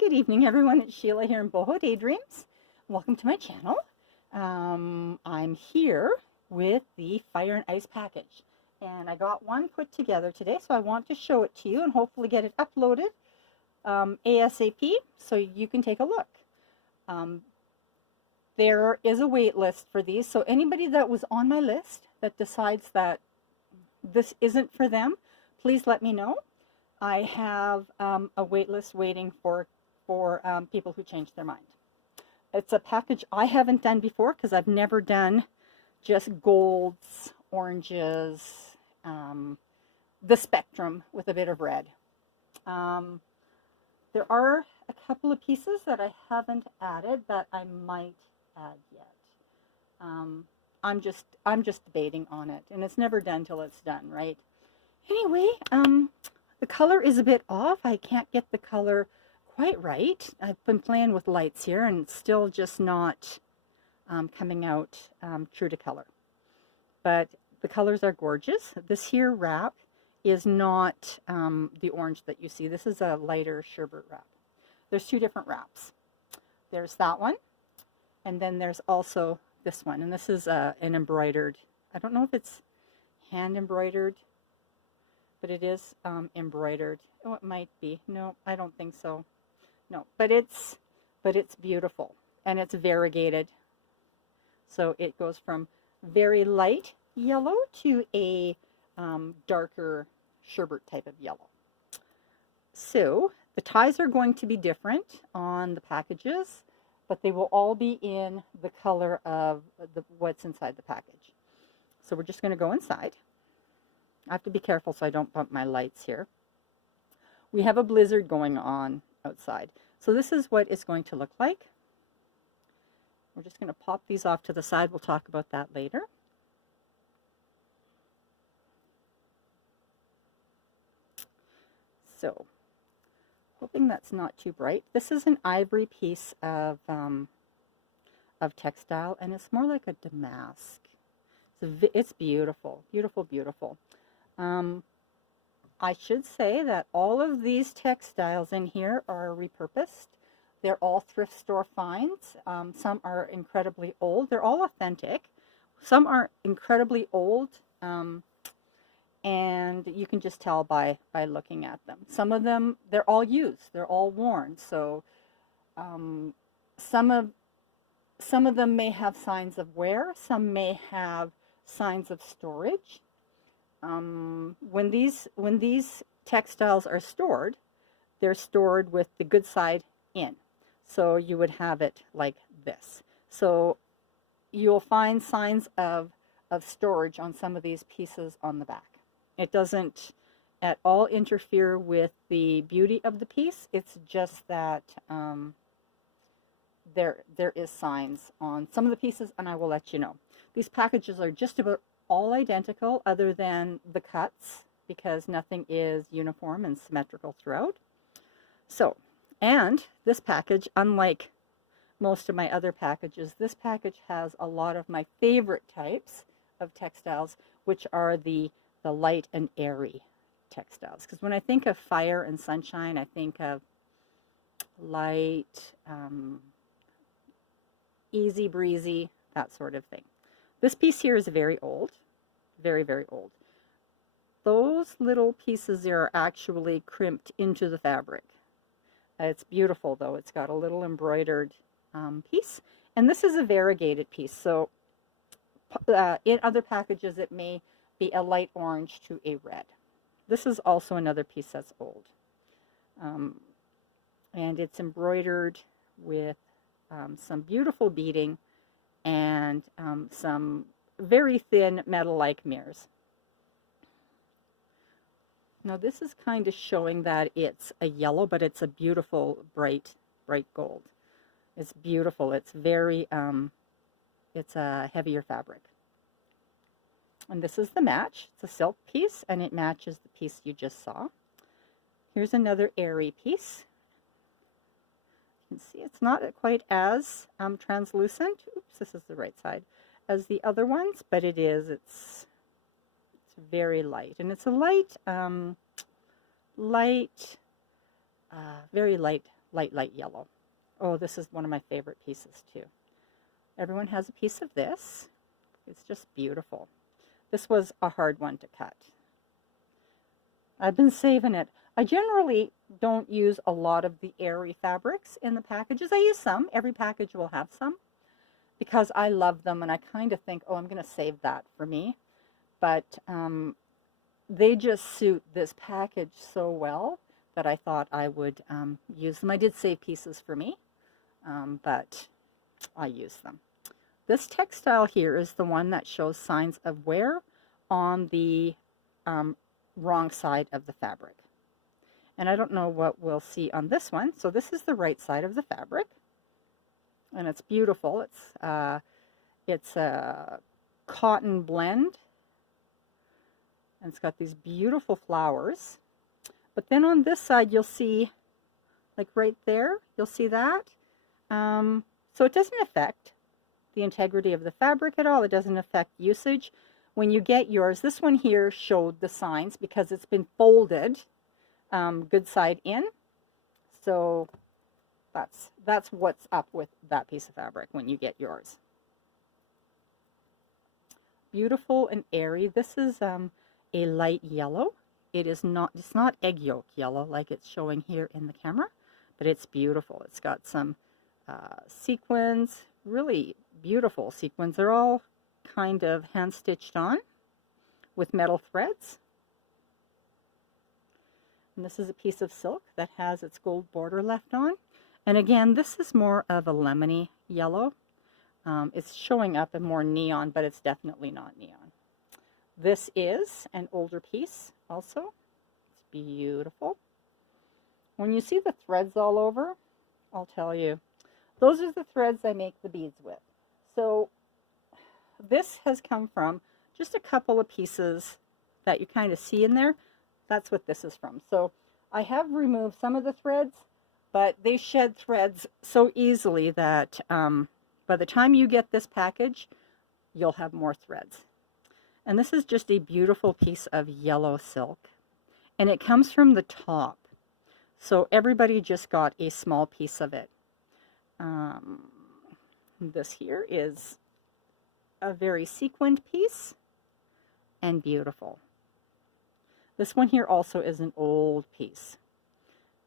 Good evening, everyone. It's Sheila here in Boho Daydreams. Welcome to my channel. I'm here with the Fire and Ice package, and I got one put together today, so I want to show it to you and hopefully get it uploaded ASAP so you can take a look. There is a wait list for these, so anybody that was on my list that decides that this isn't for them, please let me know. I have a wait list waiting for people who change their mind. It's a package I haven't done before because I've never done just golds, oranges, the spectrum with a bit of red. There are a couple of pieces that I haven't added that I might add yet. I'm just debating on it, and it's never done till it's done, right? Anyway, the color is a bit off. I can't get the color quite right. I've been playing with lights here and it's still just not coming out true to color. But the colors are gorgeous. This here wrap is not the orange that you see. This is a lighter sherbet wrap. There's two different wraps. There's that one, and then there's also this one. And this is an embroidered, I don't know if it's hand embroidered, but it is embroidered. Oh, it might be. No, I don't think so. No, but it's beautiful, and it's variegated. So it goes from very light yellow to a darker sherbet type of yellow. So the ties are going to be different on the packages, but they will all be in the color of what's inside the package. So we're just going to go inside. I have to be careful so I don't bump my lights here. We have a blizzard going on outside. So this is what it's going to look like. We're just going to pop these off to the side. We'll talk about that later. So, hoping that's not too bright. This is an ivory piece of textile, and it's more like a damask. It's beautiful, beautiful, beautiful. I should say that all of these textiles in here are repurposed. They're all thrift store finds. Some are incredibly old. They're all authentic. Some are incredibly old, and you can just tell by looking at them. Some of them, they're all used. They're all worn. So some of them may have signs of wear. Some may have signs of storage. When these textiles are stored, they're stored with the good side in. So you would have it like this. So you'll find signs of storage on some of these pieces on the back. It doesn't at all interfere with the beauty of the piece. It's just that there is signs on some of the pieces, and I will let you know. These packages are just about all identical other than the cuts, because nothing is uniform and symmetrical throughout. So, and this package, unlike most of my other packages, this package has a lot of my favorite types of textiles, which are the light and airy textiles. Because when I think of fire and sunshine, I think of light, easy breezy, that sort of thing. This piece here is very old, very, very old. Those little pieces there are actually crimped into the fabric. It's beautiful though. It's got a little embroidered piece. And this is a variegated piece. So in other packages it may be a light orange to a red. This is also another piece that's old. And it's embroidered with some beautiful beading and some very thin metal-like mirrors. Now this is kind of showing that it's a yellow, but it's a beautiful bright gold. It's beautiful. It's very, it's a heavier fabric. And this is the match. It's a silk piece, and it matches the piece you just saw. Here's another airy piece. You can see it's not quite as translucent. Oops, this is the right side. As the other ones, but it is. It's very light, and it's a light very light yellow. Oh, this is one of my favorite pieces too. Everyone has a piece of this. It's just beautiful. This was a hard one to cut. I've been saving it. I generally don't use a lot of the airy fabrics in the packages. I use some. Every package will have some because I love them, and I kind of think, oh, I'm going to save that for me. But they just suit this package so well that I thought I would use them. I did save pieces for me, but I use them. This textile here is the one that shows signs of wear on the wrong side of the fabric. And I don't know what we'll see on this one. So this is the right side of the fabric. And it's beautiful. It's a cotton blend. And it's got these beautiful flowers. But then on this side, you'll see, like right there, you'll see that. So it doesn't affect the integrity of the fabric at all. It doesn't affect usage. When you get yours, this one here showed the signs because it's been folded good side in. So that's what's up with that piece of fabric when you get yours. Beautiful and airy. This is a light yellow. It's not egg yolk yellow like it's showing here in the camera, but it's beautiful. It's got some sequins, really beautiful sequins. They're all kind of hand stitched on with metal threads. And this is a piece of silk that has its gold border left on. And again, this is more of a lemony yellow. It's showing up in more neon, but it's definitely not neon. This is an older piece also. It's beautiful. When you see the threads all over, I'll tell you, those are the threads I make the beads with. So this has come from just a couple of pieces that you kind of see in there. That's what this is from. So I have removed some of the threads, but they shed threads so easily that by the time you get this package, you'll have more threads. And this is just a beautiful piece of yellow silk. And it comes from the top. So everybody just got a small piece of it. This here is a very sequined piece and beautiful. This one here also is an old piece.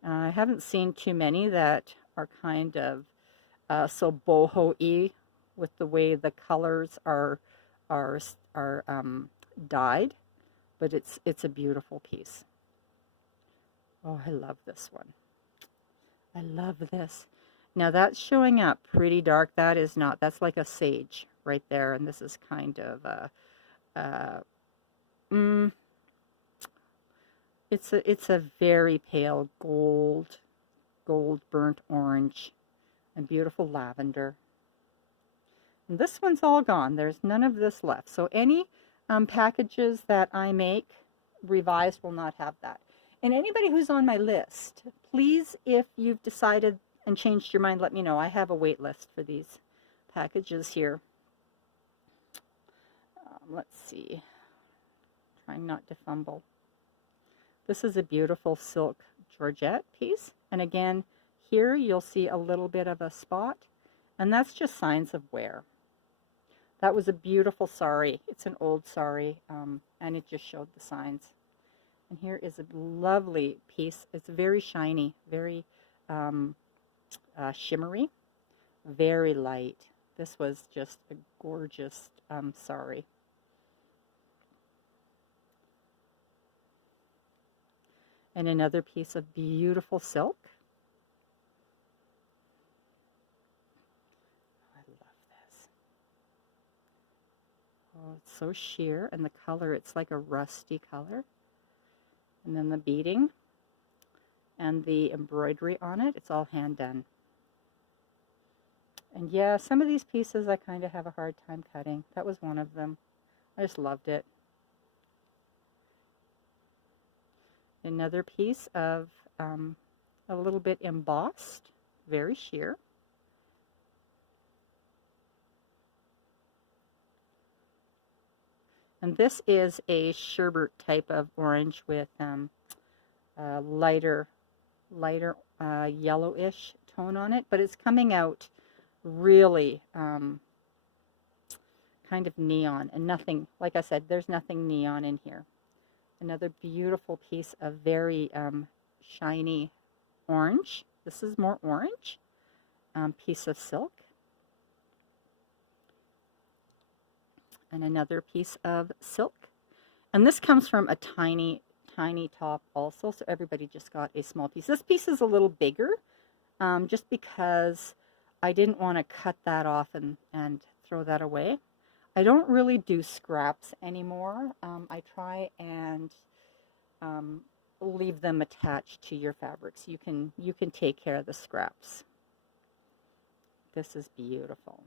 I haven't seen too many that are kind of so boho-y with the way the colors are dyed, but it's a beautiful piece. Oh, I love this one. I love this. Now that's showing up pretty dark. That is not. That's like a sage right there, and this is kind of it's a very pale gold burnt orange, and beautiful lavender. And this one's all gone. There's none of this left. So any packages that I make revised will not have that. And anybody who's on my list, please, if you've decided and changed your mind, let me know. I have a wait list for these packages here. Let's see. Trying not to fumble. This is a beautiful silk georgette piece. And again, here you'll see a little bit of a spot. And that's just signs of wear. That was a beautiful sari. It's an old sari, and it just showed the signs. And here is a lovely piece. It's very shiny, very shimmery, very light. This was just a gorgeous sari. And another piece of beautiful silk. I love this. Oh, it's so sheer, and the color, it's like a rusty color. And then the beading and the embroidery on it, it's all hand done. And yeah, some of these pieces I kind of have a hard time cutting. That was one of them. I just loved it. Another piece of a little bit embossed, very sheer. And this is a sherbet type of orange with lighter lighter yellowish tone on it, but it's coming out really kind of neon, and nothing, like I said, there's nothing neon in here. Another beautiful piece of very shiny orange. This is more orange. Piece of silk. And another piece of silk. And this comes from a tiny top also, so everybody just got a small piece. This piece is a little bigger, just because I didn't want to cut that off and throw that away. I don't really do scraps anymore. I try and leave them attached to your fabrics. You can take care of the scraps. This is beautiful.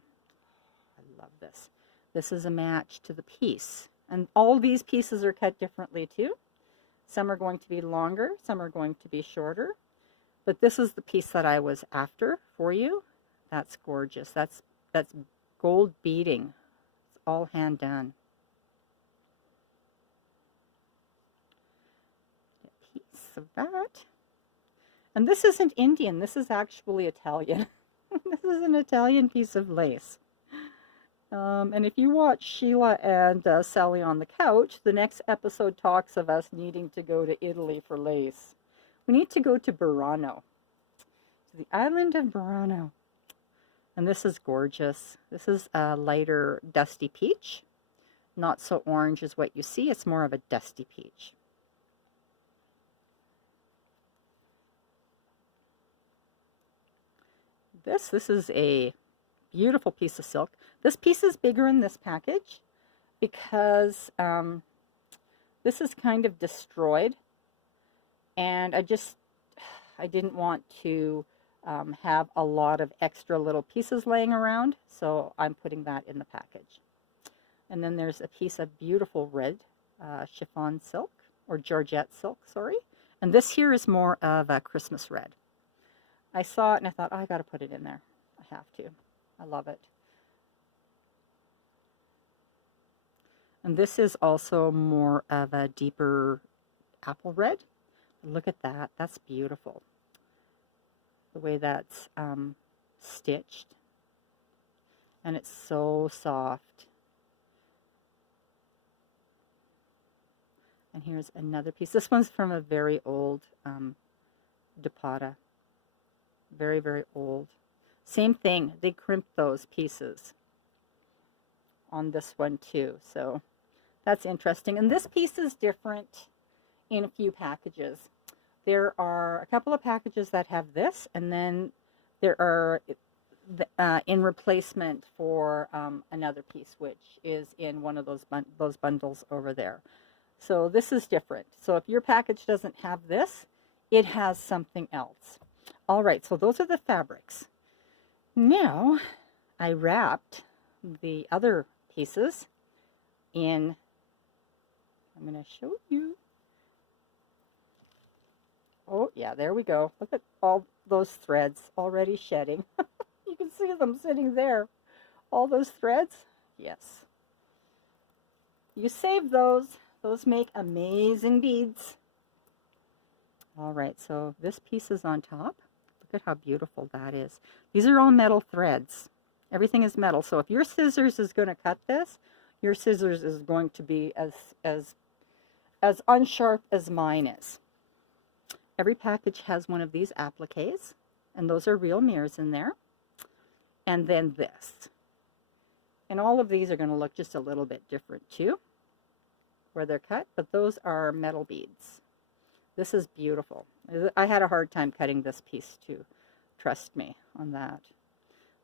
I love this. This is a match to the piece. And all these pieces are cut differently too. Some are going to be longer, some are going to be shorter. But this is the piece that I was after for you. That's gorgeous. That's gold beading. It's all hand done. A piece of that. And this isn't Indian, this is actually Italian. This is an Italian piece of lace. And if you watch Sheila and Sally on the Couch, the next episode talks of us needing to go to Italy for lace. We need to go to Burano, to the island of Burano. And this is gorgeous. This is a lighter dusty peach. Not so orange as what you see. It's more of a dusty peach. This is a beautiful piece of silk. This piece is bigger in this package because this is kind of destroyed, and I didn't want to have a lot of extra little pieces laying around, so I'm putting that in the package. And then there's a piece of beautiful red chiffon silk, or Georgette silk, sorry. And this here is more of a Christmas red. I saw it and I thought, oh, I got to put it in there. I have to. I love it. And this is also more of a deeper apple red. Look at that. That's beautiful. The way that's stitched. And it's so soft. And here's another piece. This one's from a very old Dupatta. Very, very old. Same thing. They crimped those pieces on this one too. So that's interesting. And this piece is different in a few packages. There are a couple of packages that have this, and then there are in replacement for another piece, which is in one of those bundles over there. So this is different. So if your package doesn't have this, it has something else. All right, so those are the fabrics. Now I wrapped the other pieces in, I'm going to show you. Oh yeah, there we go. Look at all those threads already shedding. You can see them sitting there. All those threads. Yes. You save those. Those make amazing beads. All right, so this piece is on top. Look at how beautiful that is. These are all metal threads. Everything is metal. So if your scissors is going to cut this, your scissors is going to be as unsharp as mine is. Every package has one of these appliques, and those are real mirrors in there. And then this. And all of these are going to look just a little bit different too, where they're cut, but those are metal beads. This is beautiful. I had a hard time cutting this piece too. Trust me on that.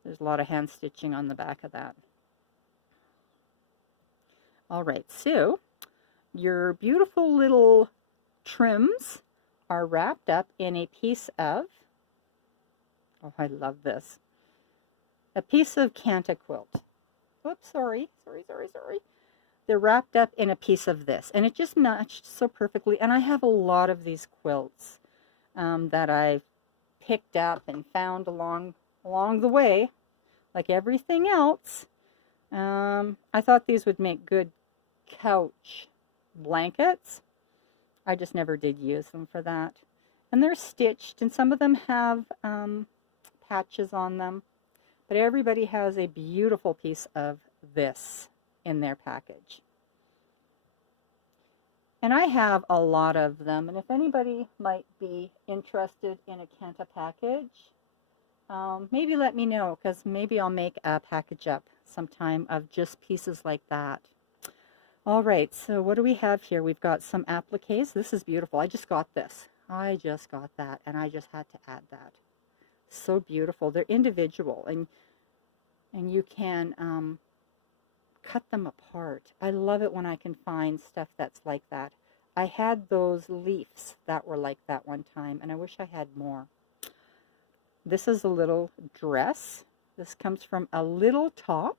There's a lot of hand stitching on the back of that. All right, so your beautiful little trims are wrapped up in a piece of, oh, I love this, a piece of Canta quilt. Oops, sorry. They're wrapped up in a piece of this, and it just matched so perfectly. And I have a lot of these quilts that I've picked up and found along the way, like everything else. I thought these would make good couch blankets. I just never did use them for that. And they're stitched, and some of them have patches on them. But everybody has a beautiful piece of this in their package. And I have a lot of them. And if anybody might be interested in a Kanta package, maybe let me know, because maybe I'll make a package up sometime of just pieces like that. All right, so what do we have here? We've got some appliques. This is beautiful. I just got this. I just got that, and I just had to add that. So beautiful. They're individual, and you can cut them apart. I love it when I can find stuff that's like that. I had those leaves that were like that one time, and I wish I had more. This is a little dress. This comes from a little top,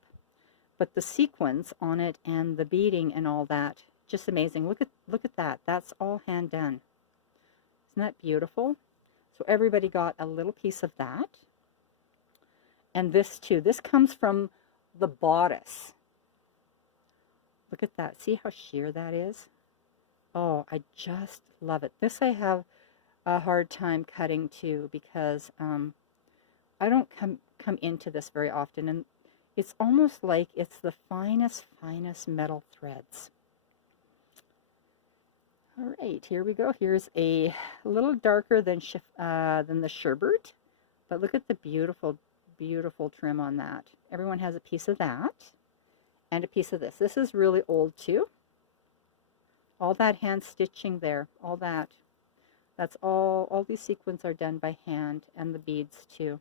but the sequins on it and the beading and all that, just amazing. Look at that. That's all hand done. Isn't that beautiful? So everybody got a little piece of that. And this too. This comes from the bodice. Look at that. See how sheer that is? Oh, I just love it. This I have a hard time cutting too, because I don't come into this very often, and it's almost like it's the finest metal threads. All right, here we go. Here's a little darker than the sherbet, but look at the beautiful trim on that. Everyone has a piece of that and a piece of this. This is really old too. All that hand stitching there, all that. That's all these sequins are done by hand, and the beads too.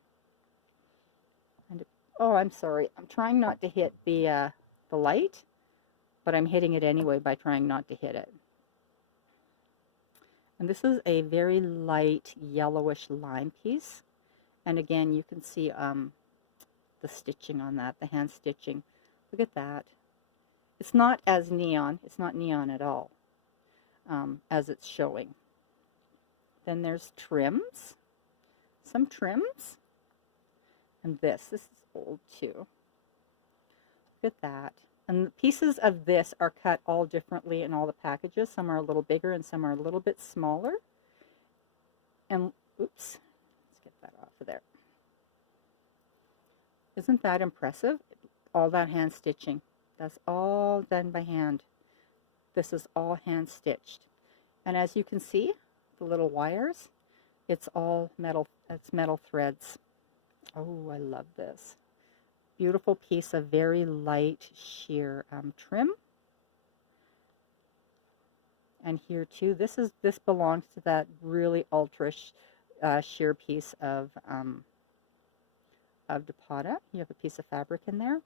And oh, I'm sorry. I'm trying not to hit the light, but I'm hitting it anyway by trying not to hit it. And this is a very light yellowish lime piece. And again, you can see the stitching on that, the hand stitching. Look at that. It's not as neon. It's not neon at all, as it's showing. Then there's trims, some trims, and this is old too. Look at that. And the pieces of this are cut all differently in all the packages. Some are a little bigger and some are a little bit smaller. And oops, let's get that off of there. Isn't that impressive? All that hand stitching. That's all done by hand. This is all hand stitched. And as you can see, the little wires, it's all metal, it's metal threads. Oh, I love this. Beautiful piece of very light sheer trim. And here too, this belongs to that really ultra sheer piece of Depata. You have a piece of fabric in there,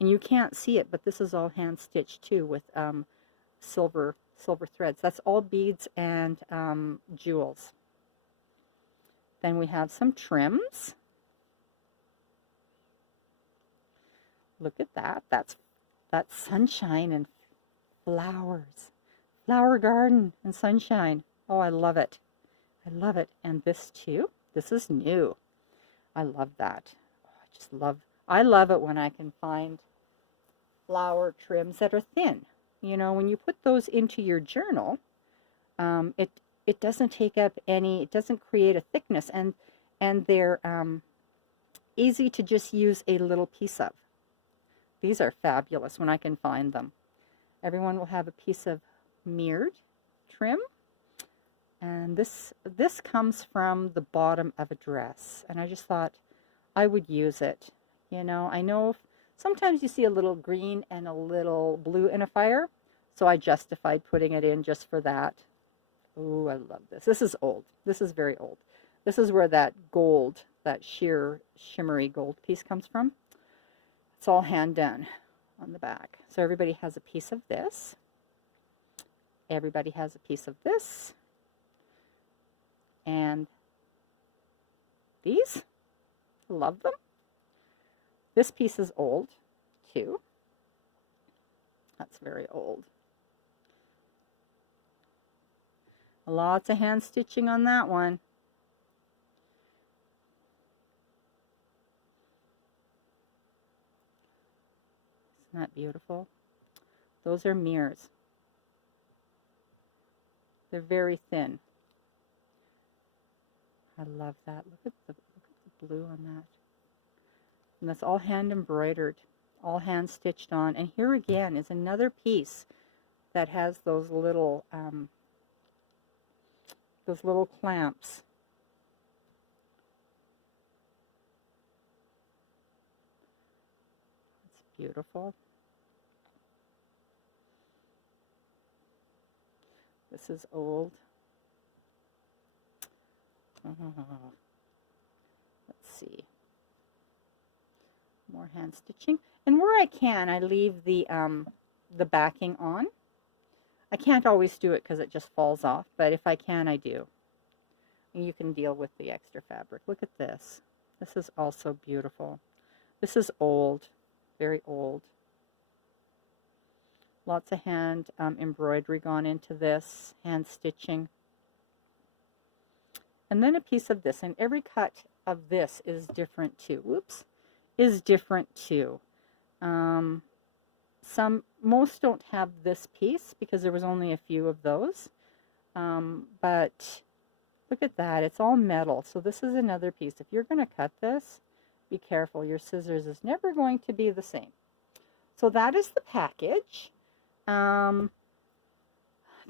and you can't see it, but this is all hand stitched too with silver threads. That's all beads and jewels. Then we have some trims. Look at that. That's sunshine and flowers. Flower garden and sunshine. Oh, I love it. I love it. And this too. This is new. I love that. Oh, I love it when I can find flower trims that are thin. You know, when you put those into your journal, it doesn't take up any, it doesn't create a thickness, and they're easy to just use a little piece of. These are fabulous when I can find them. Everyone will have a piece of mirrored trim, and this comes from the bottom of a dress, and I just thought I would use it. You know, I know sometimes you see a little green and a little blue in a fire, so I justified putting it in just for that. Oh, I love this. This is old. This is very old. This is where that gold, that sheer shimmery gold piece comes from. It's all hand done on the back. So everybody has a piece of this. Everybody has a piece of this. And these, love them. This piece is old too. That's very old. Lots of hand stitching on that one. Isn't that beautiful? Those are mirrors. They're very thin. I love that. Look at the blue on that. And that's all hand embroidered, all hand stitched on. And here again is another piece that has those little clamps. It's beautiful. This is old. Let's see. More hand stitching. And where I can, I leave the backing on. I can't always do it because it just falls off, but if I can, I do. And you can deal with the extra fabric. Look at this. This is also beautiful. This is old, very old. Lots of hand embroidery gone into this, hand stitching. And then a piece of this, and every cut of this is different too. Whoops, is different too. Most don't have this piece because there was only a few of those. But look at that, it's all metal. So this is another piece. If you're going to cut this, be careful. Your scissors is never going to be the same. So that is the package.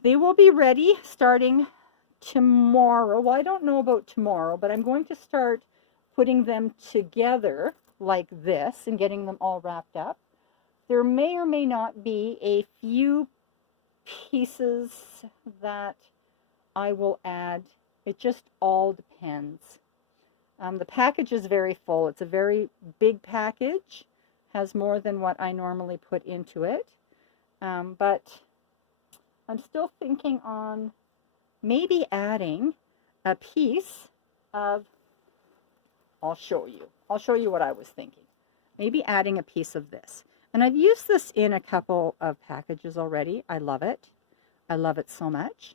They will be ready starting tomorrow. Well, I don't know about tomorrow, but I'm going to start putting them together like this and getting them all wrapped up. There may or may not be a few pieces that I will add. It just all depends. The package is very full. It's a very big package. Has more than what I normally put into it. But I'm still thinking on maybe adding a piece of, I'll show you what I was thinking. Maybe adding a piece of this. And I've used this in a couple of packages already. I love it. I love it so much.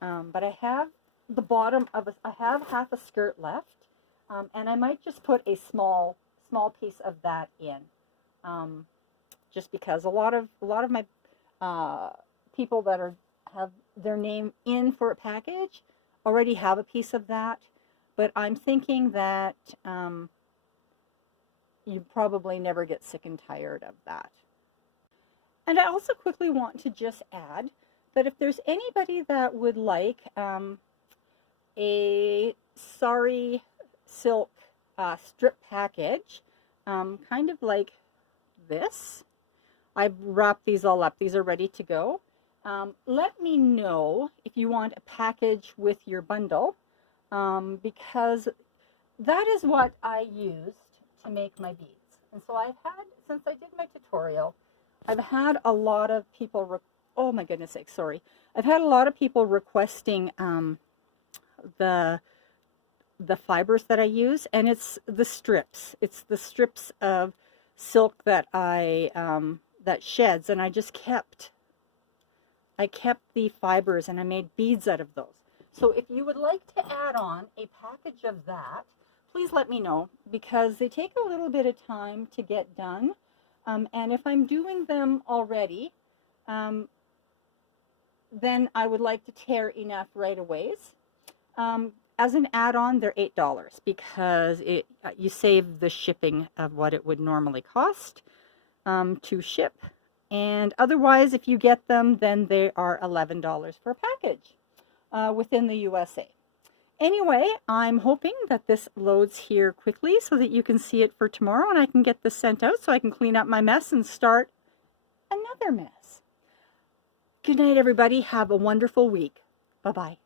But I have the bottom of I have half a skirt left. And I might just put a small piece of that in. Just because a lot of my people that have their name in for a package already have a piece of that. But I'm thinking that you probably never get sick and tired of that. And I also quickly want to just add that if there's anybody that would like a sari silk strip package, kind of like this, I've wrapped these all up. These are ready to go. Let me know if you want a package with your bundle, because that is what I used to make my beads. And so I've had, since I did my tutorial, I've had a lot of people, oh my goodness sake, sorry. I've had a lot of people requesting the fibers that I use, and it's the strips. It's the strips of silk that that sheds, and I kept the fibers and I made beads out of those. So if you would like to add on a package of that, please let me know, because they take a little bit of time to get done. And if I'm doing them already, then I would like to tear enough right away. As an add-on, they're $8 because you save the shipping of what it would normally cost to ship. And otherwise, if you get them, then they are $11 per package within the USA. Anyway, I'm hoping that this loads here quickly so that you can see it for tomorrow and I can get this sent out so I can clean up my mess and start another mess. Good night, everybody. Have a wonderful week. Bye-bye.